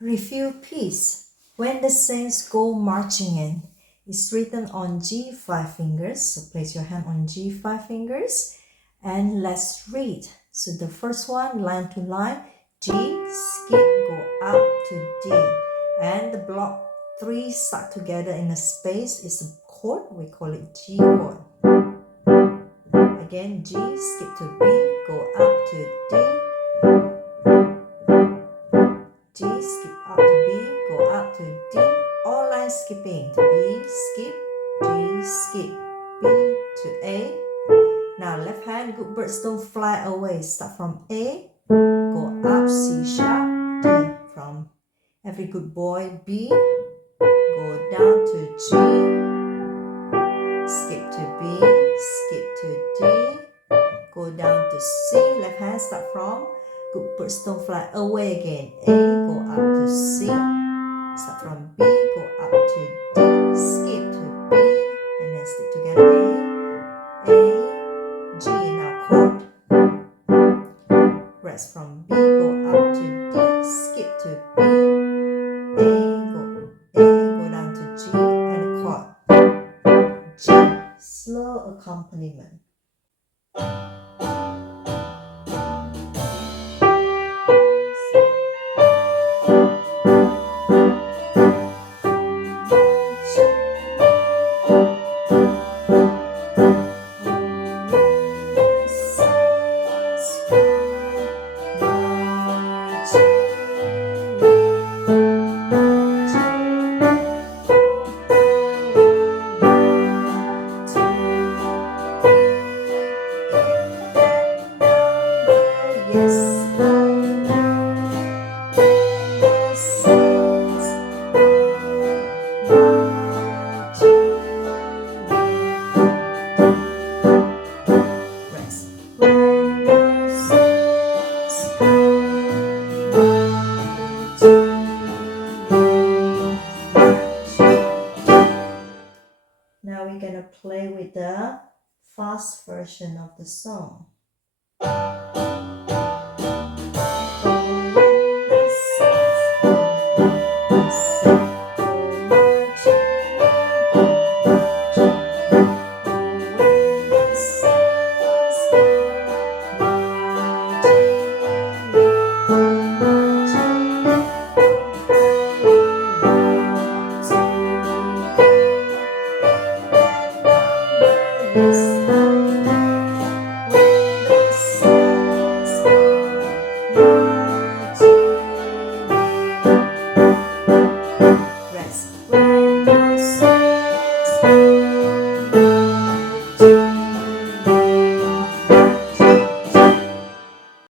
Review piece. When the saints go marching in, it's written on G5 fingers. So place your hand on G5 fingers and let's read. So the first one, line to line, G, skip, go up to D. And the block 3 stuck together in a space is a chord. We call it G chord. Again, G, skip to B, go up to D. G, skip up to B, go up to D. All lines skipping. B, skip, G, skip, B to A. Now left hand, good birds don't fly away. Start from A, go up, C sharp, D. From every good boy, B, go down to G, skip to B, skip to D, go down to C. Left hand, start from good birds don't fly away again. A, go up to C, start from B, go up to D, skip to B, and then stick together A, G. Now chord. Rest from B, go up to D, skip to B, go down to G, and a chord. G. Slow accompaniment. Now we're gonna play with the fast version of the song.